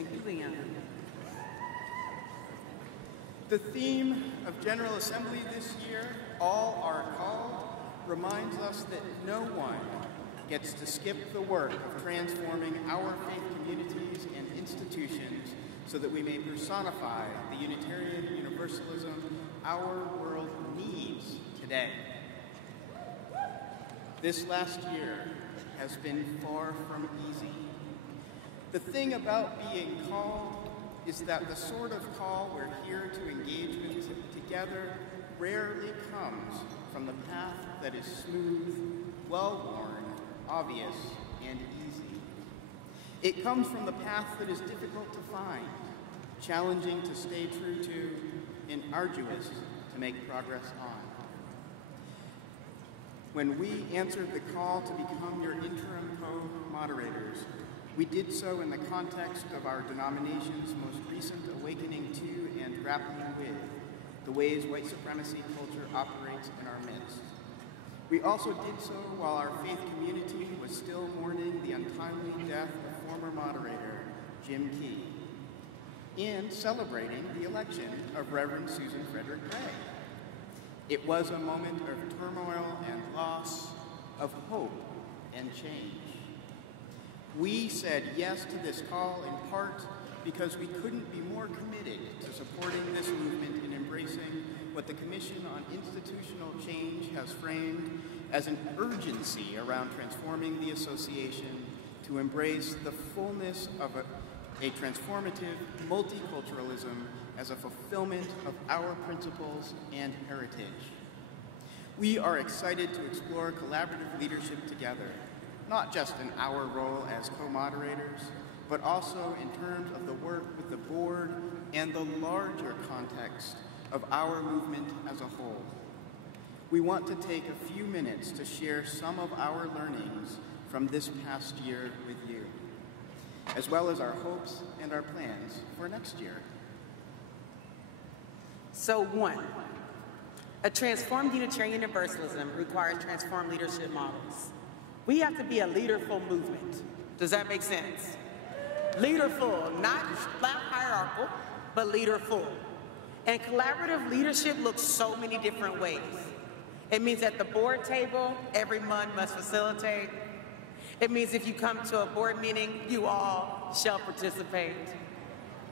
Thank you, Leanne. The theme of General Assembly this year, All Are Called, reminds us that no one gets to skip the work of transforming our faith communities and institutions so that we may personify the Unitarian Universalism our world needs today. This last year has been far from easy. The thing about being called is that the sort of call we're here to engage with together rarely comes from the path that is smooth, well-worn, obvious, and easy. It comes from the path that is difficult to find, challenging to stay true to, and arduous to make progress on. When we answered the call to become your interim co-moderators, we did so in the context of our denomination's most recent awakening to and grappling with the ways white supremacy culture operates in our midst. We also did so while our faith community was still mourning the untimely death of former moderator Jim Key, and celebrating the election of Reverend Susan Frederick Gray. It was a moment of turmoil and loss, of hope and change. We said yes to this call in part because we couldn't be more committed to supporting this movement and embracing what the Commission on Institutional Change has framed as an urgency around transforming the association to embrace the fullness of a transformative multiculturalism as a fulfillment of our principles and heritage. We are excited to explore collaborative leadership together, not just in our role as co-moderators, but also in terms of the work with the board and the larger context of our movement as a whole. We want to take a few minutes to share some of our learnings from this past year with you, as well as our hopes and our plans for next year. So 1, a transformed Unitarian Universalism requires transformed leadership models. We have to be a leaderful movement. Does that make sense? Leaderful, not hierarchical, but leaderful. And collaborative leadership looks so many different ways. It means at the board table, everyone must facilitate. It means if you come to a board meeting, you all shall participate.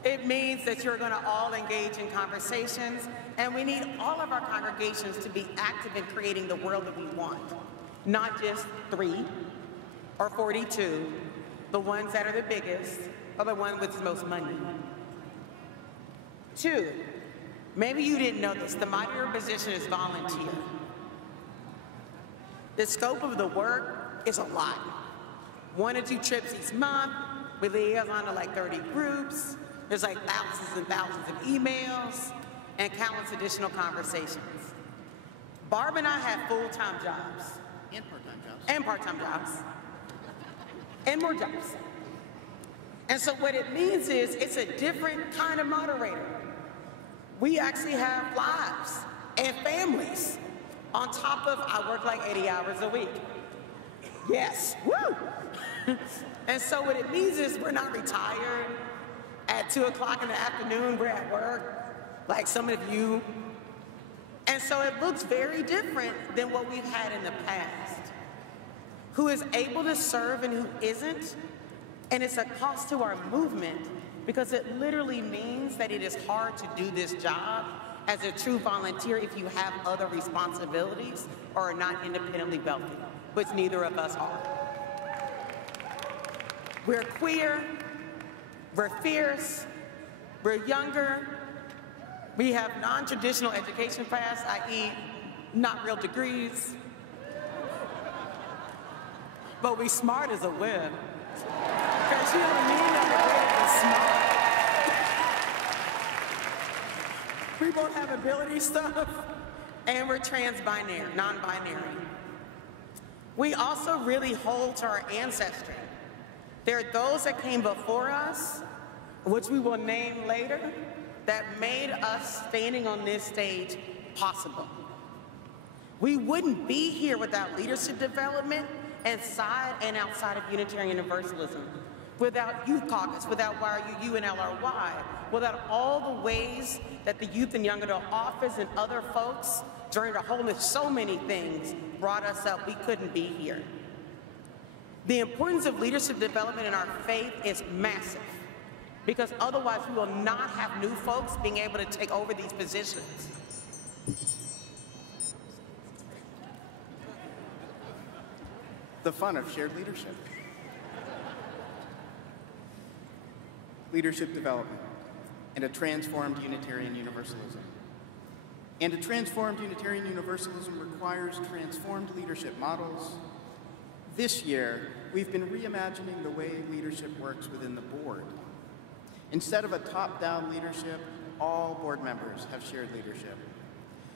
It means that you're going to all engage in conversations, and we need all of our congregations to be active in creating the world that we want, not just 3 or 42, the ones that are the biggest, or the ones with the most money. 2, maybe you didn't know this, the moderator position is volunteer. The scope of the work is a lot. 1 or 2 trips each month, we liaison to like 30 groups, there's like thousands and thousands of emails, and countless additional conversations. Barb and I have full-time jobs. And part-time jobs. And part-time jobs. And more jobs. And so what it means is it's a different kind of moderator. We actually have lives and families on top of I work like 80 hours a week. Yes, woo! And so what it means is we're not retired. At 2 o'clock in the afternoon, we're at work, like some of you. And so it looks very different than what we've had in the past. Who is able to serve and who isn't, and it's a cost to our movement because it literally means that it is hard to do this job as a true volunteer if you have other responsibilities or are not independently wealthy, which neither of us are. We're queer, we're fierce, we're younger, we have non-traditional education paths, i.e. not real degrees, but we smart as a whip. Because you don't need a degree to be smart. We both have ability stuff, and we're trans-binary, non-binary. We also really hold to our ancestry. There are those that came before us, which we will name later, that made us standing on this stage possible. We wouldn't be here without leadership development inside and outside of Unitarian Universalism. without Youth Caucus, without YRUU and LRY, without all the ways that the Youth and Young Adult Office and other folks during the wholeness, so many things brought us up, we couldn't be here. The importance of leadership development in our faith is massive, because otherwise we will not have new folks being able to take over these positions. The fun of shared leadership. Leadership development, and a transformed Unitarian Universalism. And a transformed Unitarian Universalism requires transformed leadership models. This year, we've been reimagining the way leadership works within the board. Instead of a top-down leadership, all board members have shared leadership.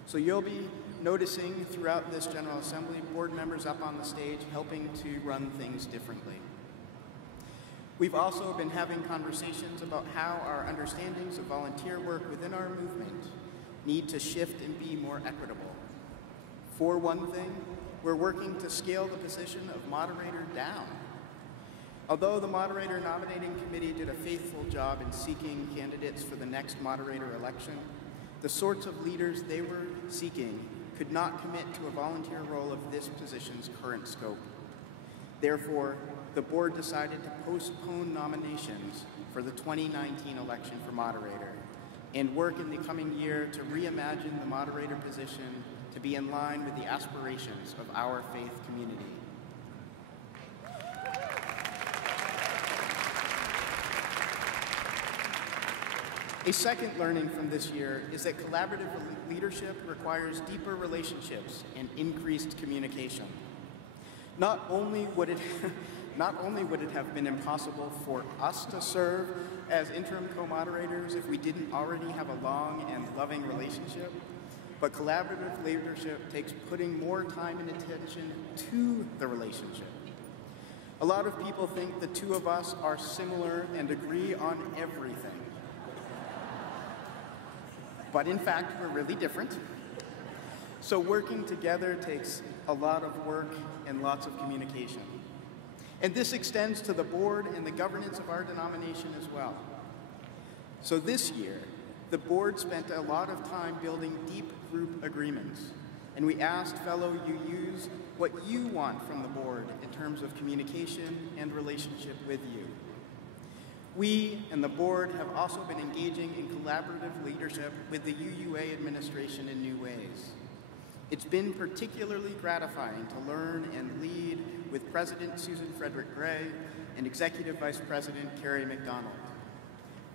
So you'll be noticing throughout this General Assembly, board members up on the stage helping to run things differently. We've also been having conversations about how our understandings of volunteer work within our movement need to shift and be more equitable. For one thing, we're working to scale the position of moderator down. Although the moderator nominating committee did a faithful job in seeking candidates for the next moderator election, the sorts of leaders they were seeking could not commit to a volunteer role of this position's current scope. Therefore, the board decided to postpone nominations for the 2019 election for moderator and work in the coming year to reimagine the moderator position to be in line with the aspirations of our faith community. A second learning from this year is that collaborative leadership requires deeper relationships and increased communication. Not only would it have been impossible for us to serve as interim co-moderators if we didn't already have a long and loving relationship, but collaborative leadership takes putting more time and attention to the relationship. A lot of people think the two of us are similar and agree on everything. But in fact, we're really different. So working together takes a lot of work and lots of communication. And this extends to the board and the governance of our denomination as well. So this year, the board spent a lot of time building deep group agreements, and we asked fellow UUs what you want from the board in terms of communication and relationship with you. We and the board have also been engaging in collaborative leadership with the UUA administration in new ways. It's been particularly gratifying to learn and lead with President Susan Frederick Gray and Executive Vice President Carrie McDonald.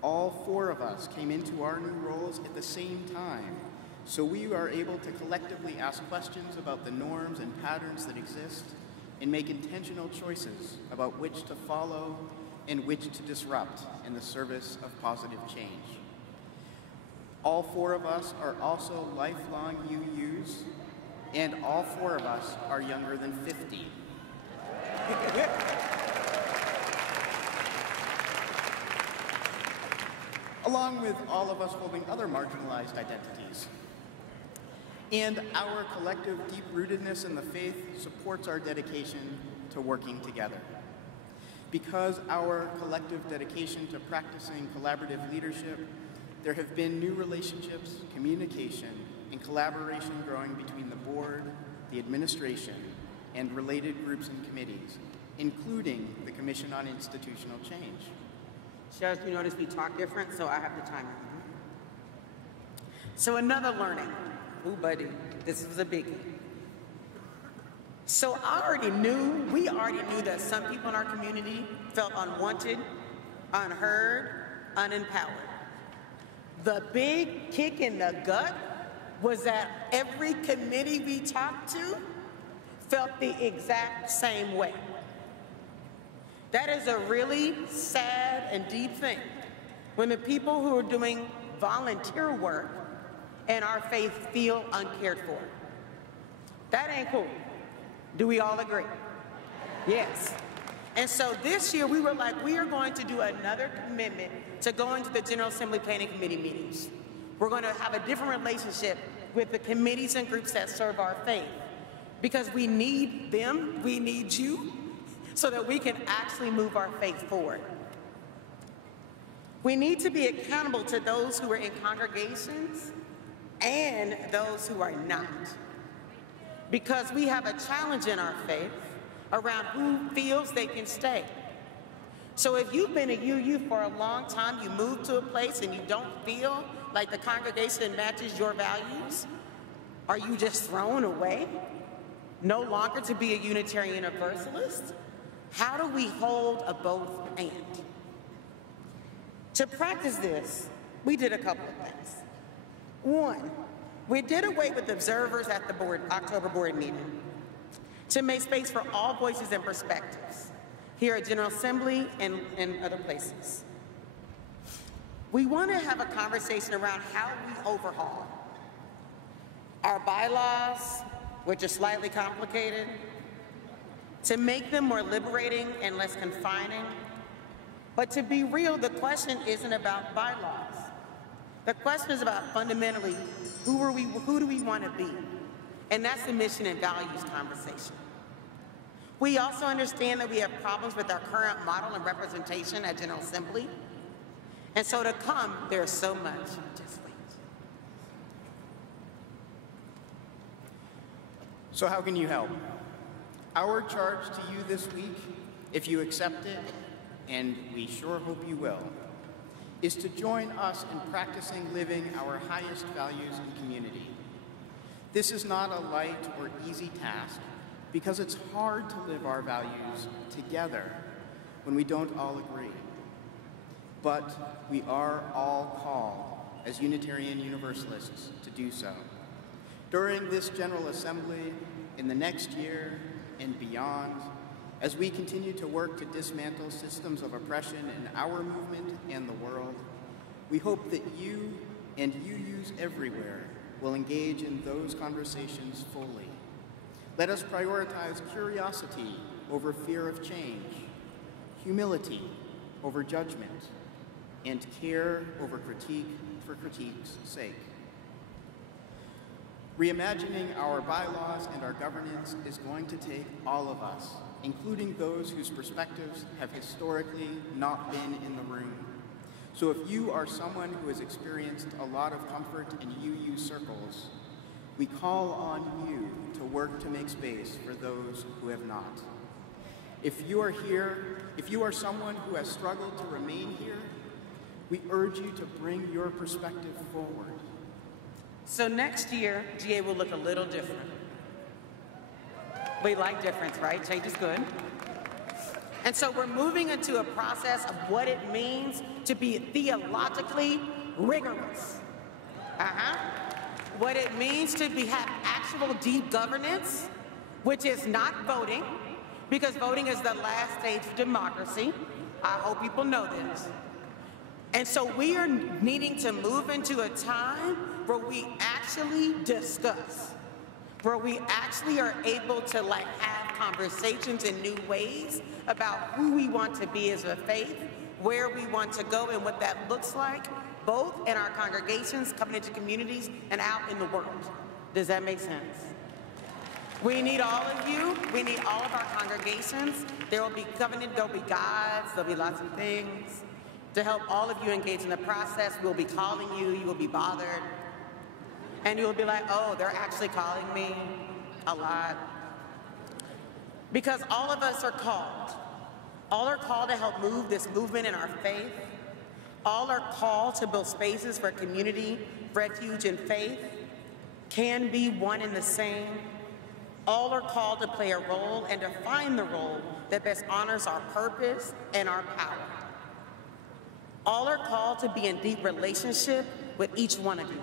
All four of us came into our new roles at the same time, so we are able to collectively ask questions about the norms and patterns that exist and make intentional choices about which to follow and which to disrupt in the service of positive change. All four of us are also lifelong UUs, and all four of us are younger than 50. Along with all of us holding other marginalized identities. And our collective deep-rootedness in the faith supports our dedication to working together. Because our collective dedication to practicing collaborative leadership, there have been new relationships, communication, and collaboration growing between the board, the administration, and related groups and committees, including the Commission on Institutional Change. Judge, you notice we talk different, so I have the timer. So another learning. Ooh, buddy, this was a biggie. So we already knew that some people in our community felt unwanted, unheard, unempowered. The big kick in the gut was that every committee we talked to felt the exact same way. That is a really sad and deep thing when the people who are doing volunteer work in our faith feel uncared for. That ain't cool. Do we all agree? Yes. And so this year we were like, we are going to do another commitment to going to the General Assembly Planning Committee meetings. We're going to have a different relationship with the committees and groups that serve our faith, because we need them, we need you, so that we can actually move our faith forward. We need to be accountable to those who are in congregations and those who are not. Because we have a challenge in our faith around who feels they can stay. So if you've been a UU for a long time, you move to a place and you don't feel like the congregation matches your values, are you just thrown away? No longer to be a Unitarian Universalist? How do we hold a both and? To practice this, we did a couple of things. One, we did away with observers at the October board meeting to make space for all voices and perspectives here at General Assembly and other places. We want to have a conversation around how we overhaul our bylaws, which are slightly complicated, to make them more liberating and less confining. But to be real, the question isn't about bylaws. The question is about fundamentally, who do we want to be? And that's the mission and values conversation. We also understand that we have problems with our current model and representation at General Assembly. And so to come, there's so much. Just wait. So how can you help? Our charge to you this week, if you accept it, and we sure hope you will, is to join us in practicing living our highest values in community. This is not a light or easy task because it's hard to live our values together when we don't all agree. But we are all called as Unitarian Universalists to do so. During this General Assembly, in the next year and beyond, as we continue to work to dismantle systems of oppression in our movement and the world, we hope that you and UUs everywhere will engage in those conversations fully. Let us prioritize curiosity over fear of change, humility over judgment, and care over critique for critique's sake. Reimagining our bylaws and our governance is going to take all of us, including those whose perspectives have historically not been in the room. So if you are someone who has experienced a lot of comfort in UU circles, we call on you to work to make space for those who have not. If you are here, if you are someone who has struggled to remain here, we urge you to bring your perspective forward. So next year, GA will look a little different. We like difference, right? Change is good. And so we're moving into a process of what it means to be theologically rigorous. What it means to have actual deep governance, which is not voting, because voting is the last stage of democracy. I hope people know this. And so we are needing to move into a time where we actually discuss, where we actually are able to have conversations in new ways about who we want to be as a faith, where we want to go and what that looks like, both in our congregations, coming into communities, and out in the world. Does that make sense? We need all of you. We need all of our congregations. There will be covenant, there'll be guides, there'll be lots of things to help all of you engage in the process. We'll be calling you, you will be bothered. And you'll be like, oh, they're actually calling me a lot. Because all of us are called. All are called to help move this movement in our faith. All are called to build spaces for community, refuge, and faith. Can be one and the same. All are called to play a role and to find the role that best honors our purpose and our power. All are called to be in deep relationship with each one of you.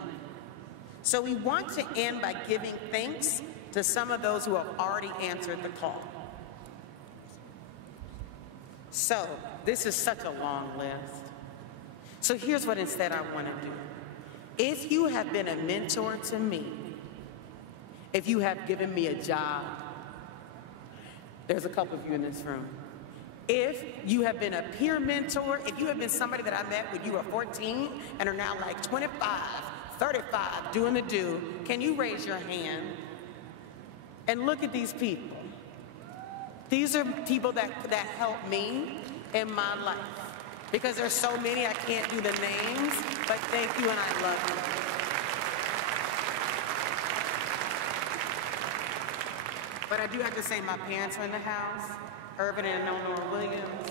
So we want to end by giving thanks to some of those who have already answered the call. So this is such a long list. So here's what instead I want to do. If you have been a mentor to me, if you have given me a job, there's a couple of you in this room. If you have been a peer mentor, if you have been somebody that I met when you were 14 and are now like 25, 35, doing the do, can you raise your hand and look at these people? These are people that help me in my life. because there's so many I can't do the names, but thank you and I love you. But I do have to say my parents are in the house, Irvin and Eleanor Williams.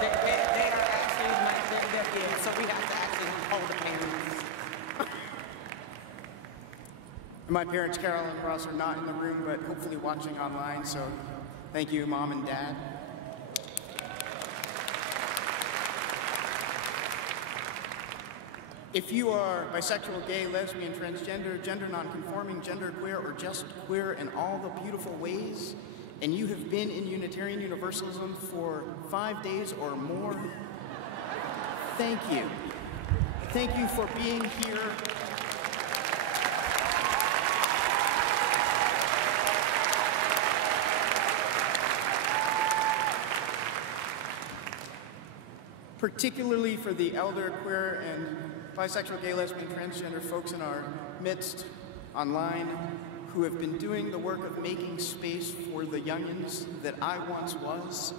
They are actually yeah, so we have to actually hold the parents. My parents, Carol and Ross, are not in the room, but hopefully watching online, so thank you, Mom and Dad. If you are bisexual, gay, lesbian, transgender, gender nonconforming, genderqueer, or just queer in all the beautiful ways, and you have been in Unitarian Universalism for 5 days or more, thank you. Thank you for being here. Particularly for the elder, queer, and bisexual, gay, lesbian, transgender folks in our midst online who have been doing the work of making space for the youngins that I once was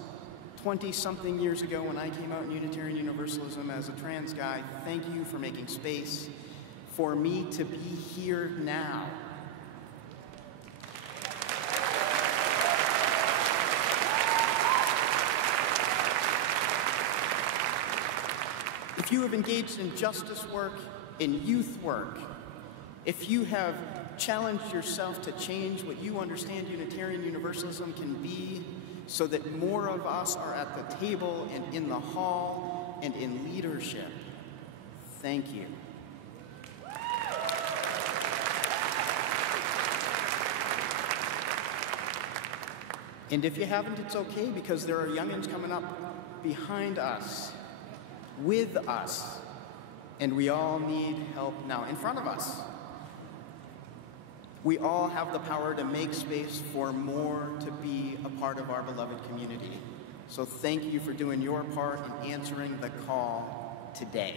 20-something years ago when I came out in Unitarian Universalism as a trans guy. Thank you for making space for me to be here now. If you have engaged in justice work, in youth work, if you have challenged yourself to change what you understand Unitarian Universalism can be so that more of us are at the table and in the hall and in leadership, thank you. And if you haven't, it's okay, because there are youngins coming up behind us, with us, and we all need help now in front of us. We all have the power to make space for more to be a part of our beloved community. So thank you for doing your part in answering the call today.